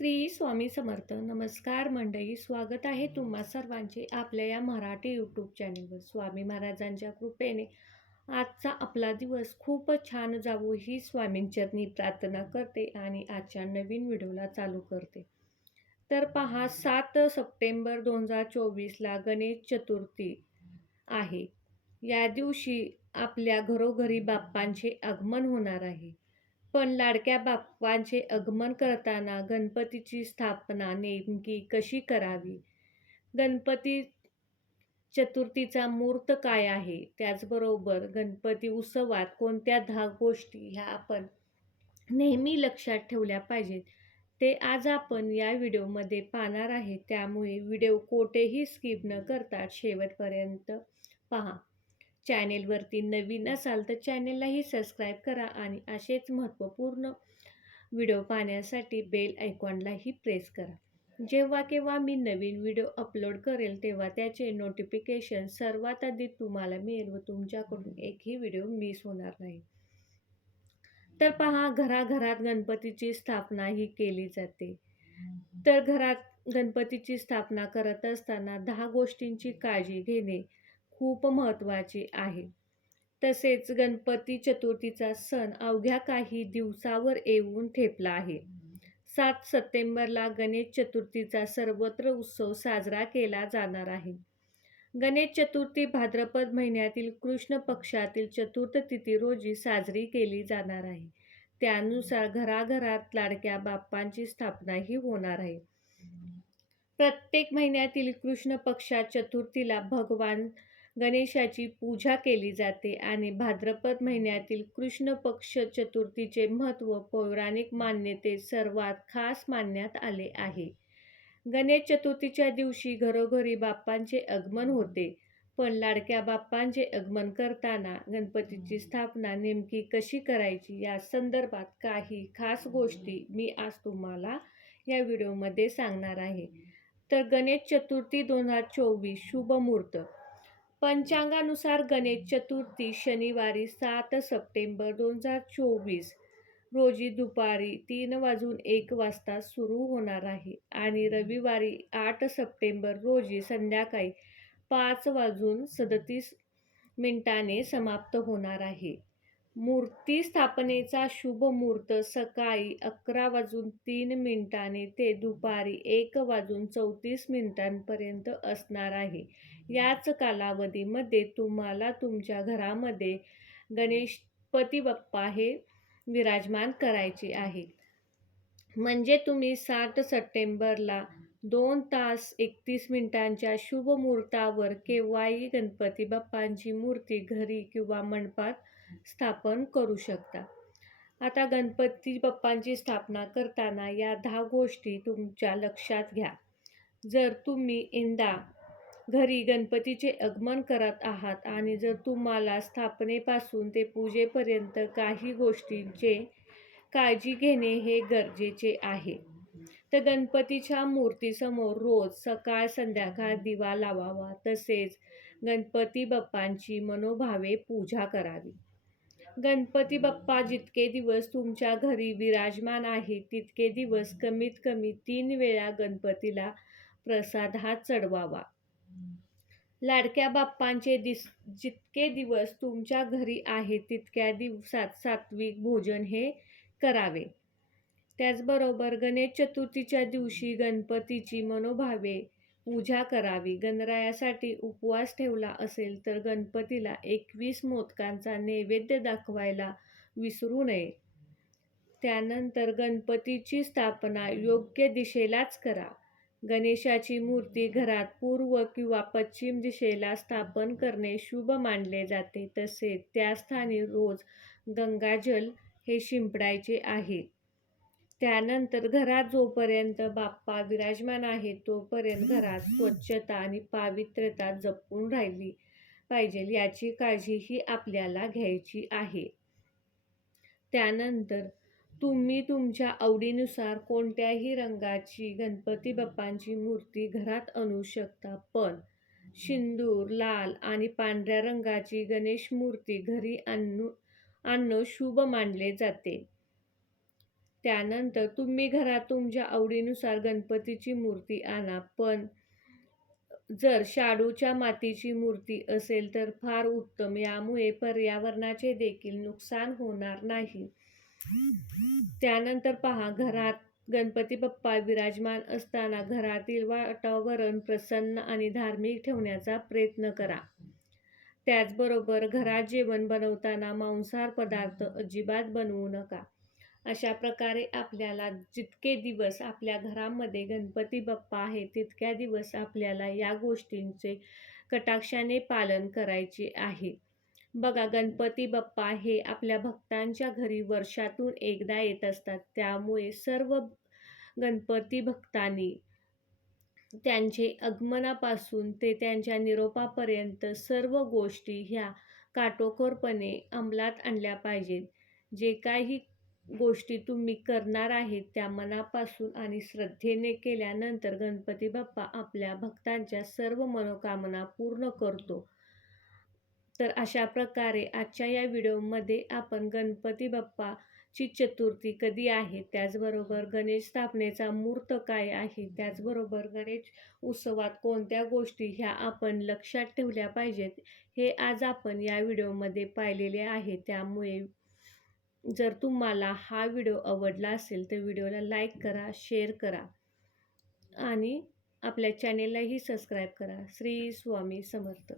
श्री स्वामी समर्थ. नमस्कार मंडळी स्वागत आहे तुम्हा सर्वांचे आपल्या या मराठी यूट्यूब चॅनेलवर स्वामी महाराजांच्या कृपेने आजचा आपला दिवस खूपच छान जावो ही स्वामींचरणी प्रार्थना करते आणि आजच्या नवीन व्हिडिओला चालू करते. तर पहा सात सप्टेंबर दोन हजार चोवीसला गणेश चतुर्थी आहे. या दिवशी आपल्या घरोघरी बाप्पांचे आगमन होणार आहे. पण लाडक्या बाप्पांचे आगमन करताना गणपतीची स्थापना नेमकी कशी करावी? गणपती चतुर्थीचा मूर्त काय आहे? त्याचबरोबर गणपती उत्सवात कोणत्या दहा गोष्टी ह्या आपण नेहमी लक्षात ठेवल्या पाहिजेत? ते आज आपण या व्हिडिओमध्ये पाहणार आहे. त्यामुळे व्हिडिओ कोठेही स्किप न करता शेवटपर्यंत पहा. चॅनेलवरती नवीन असाल तर चॅनेललाही सबस्क्राईब करा आणि असेच महत्त्वपूर्ण व्हिडिओ पाहण्यासाठी बेल आयकॉनलाही प्रेस करा. जेव्हा केव्हा मी नवीन व्हिडिओ अपलोड करेल तेव्हा त्याचे नोटिफिकेशन सर्वात आधी तुम्हाला मिळेल व तुमच्याकडून एकही व्हिडिओ मिस होणार नाही. तर पहा घराघरात गणपतीची स्थापना ही केली जाते. तर घरात गणपतीची स्थापना करत असताना दहा गोष्टींची काळजी घेणे खूप महत्त्वाचे आहे. तसेच गणपती चतुर्थीचा सण अवघ्या काही दिवसावर येऊन ठेपला आहे. सात सप्टेंबरला गणेश चतुर्थीचा सर्वत्र उत्सव साजरा केला जाणार आहे. गणेश चतुर्थी भाद्रपद महिन्यातील कृष्ण पक्षातील चतुर्थ तिथी रोजी साजरी केली जाणार आहे. त्यानुसार घराघरात लाडक्या बाप्पांची स्थापनाही होणार आहे. प्रत्येक महिन्यातील कृष्ण पक्षात चतुर्थीला भगवान गणेशाची पूजा केली जाते आणि भाद्रपद महिन्यातील कृष्ण पक्ष चतुर्थीचे महत्त्व पौराणिक मान्यतेत सर्वात खास मानण्यात आले आहे. गणेश चतुर्थीच्या दिवशी घरोघरी बाप्पांचे आगमन होते पण लाडक्या बाप्पांचे आगमन करताना गणपतीची स्थापना नेमकी कशी करायची या संदर्भात काही खास गोष्टी मी आज तुम्हाला या व्हिडिओमध्ये सांगणार आहे. तर गणेश चतुर्थी दोन हजार चोवीस शुभ मुहूर्त. पंचांगानुसार गणेश चतुर्थी शनिवारी सात सप्टेंबर दोन हजार चोवीस रोजी दुपारी तीन वाजून एक वाजता सुरू होणार आहे आणि रविवारी आठ सप्टेंबर रोजी संध्याकाळी पाच वाजून सदतीस मिनिटाने समाप्त होणार आहे. मूर्ती स्थापनेचा शुभ मुहूर्त सकाळी अकरा वाजून तीन मिनिटांनी ते दुपारी एक वाजून चौतीस मिनिटांपर्यंत असणार आहे. याच कालावधीमध्ये तुम्हाला तुमच्या घरामध्ये गणेशपती बाप्पा हे विराजमान करायचे आहे. म्हणजे तुम्ही सात सप्टेंबरला दोन तास एकतीस मिनिटांच्या शुभ मुहूर्तावर केव्हाही गणपती बाप्पांची मूर्ती घरी किंवा मंडपात स्थापन करू शकता. आता गणपती बाप्पांची स्थापना करताना या दहा गोष्टी तुमच्या लक्षात घ्या. जर तुम्ही इंदा घरी गणपतीचे आगमन करत आहात आणि जर तुम्हाला स्थापनेपासून ते पूजेपर्यंत काही गोष्टींचे काळजी घेणे हे गरजेचे आहे. तर गणपतीच्या मूर्तीसमोर रोज सकाळ संध्याकाळ दिवा लावावा. तसेच गणपती बाप्पांची मनोभावे पूजा करावी. गणपती बाप्पा जितके दिवस तुमच्या घरी विराजमान आहे तितके दिवस कमीत कमी तीन वेळा गणपतीला प्रसाद हा चढवावा. लाडक्या बाप्पांचे दिस जितके दिवस तुमच्या घरी आहे तितक्या दिवसात सात्विक भोजन हे करावे. त्याचबरोबर गणेश चतुर्थीच्या दिवशी गणपतीची मनोभावे पूजा करावी. गणरायासाठी उपवास ठेवला असेल तर गणपतीला एकवीस मोदकांचा नैवेद्य दाखवायला विसरू नये. त्यानंतर गणपतीची स्थापना योग्य दिशेलाच करा. गणेशाची मूर्ती घरात पूर्व किंवा पश्चिम दिशेला स्थापन करणे शुभ मानले जाते. तसेच त्या स्थानी रोज गंगाजल हे शिंपडायचे आहे. त्यानंतर घरात जोपर्यंत बाप्पा विराजमान आहे तोपर्यंत घरात स्वच्छता आणि पावित्र्यता जपून राहिली पाहिजे याची काळजीही आपल्याला घ्यायची आहे. त्यानंतर तुम्ही तुमच्या आवडीनुसार कोणत्याही रंगाची गणपती बाप्पांची मूर्ती घरात आणू शकता पण सिंदूर लाल आणि पांढऱ्या रंगाची गणेश मूर्ती घरी आणू आणणं शुभ मानले जाते. त्यानंतर तुम्ही घरात तुमच्या आवडीनुसार गणपतीची मूर्ती आणा पण जर शाडूच्या मातीची मूर्ती असेल तर फार उत्तम. यामुळे पर्यावरणाचे देखील नुकसान होणार नाही. त्यानंतर पहा घरात गणपती बाप्पा विराजमान असताना घरातील वातावरण प्रसन्न आणि धार्मिक ठेवण्याचा प्रयत्न करा. त्याचबरोबर घरात जेवण बनवताना मांसाहार पदार्थ अजिबात बनवू नका. अशा प्रकारे आपल्याला जितके दिवस आपल्या घरामध्ये गणपती बाप्पा आहे तितक्या दिवस आपल्याला या गोष्टींचे कटाक्षाने पालन करायचे आहे. बघा गणपती बाप्पा हे आपल्या भक्तांच्या घरी वर्षातून एकदा येत असतात. त्यामुळे सर्व गणपती भक्तांनी त्यांचे आगमनापासून ते त्यांच्या निरोपापर्यंत सर्व गोष्टी ह्या काटोकोरपणे अंमलात आणल्या पाहिजेत. जे काही गोष्टी तुम्ही करणार आहेत त्या मनापासून आणि श्रद्धेने केल्यानंतर गणपती बाप्पा आपल्या भक्तांच्या सर्व मनोकामना पूर्ण करतो. तर अशा प्रकारे आजच्या या व्हिडिओमध्ये आपण गणपती बाप्पाची चतुर्थी कधी आहे त्याचबरोबर गणेश स्थापनेचा मूर्त काय आहे त्याचबरोबर गणेश उत्सवात कोणत्या गोष्टी ह्या आपण लक्षात ठेवल्या पाहिजेत हे आज आपण या व्हिडिओमध्ये पाहिलेले आहे. त्यामुळे जर तुम्हाला हा व्हिडिओ आवडला असेल तर व्हिडिओला लाईक करा शेअर करा आणि आपल्या चॅनेललाही सबस्क्राईब करा. श्री स्वामी समर्थ.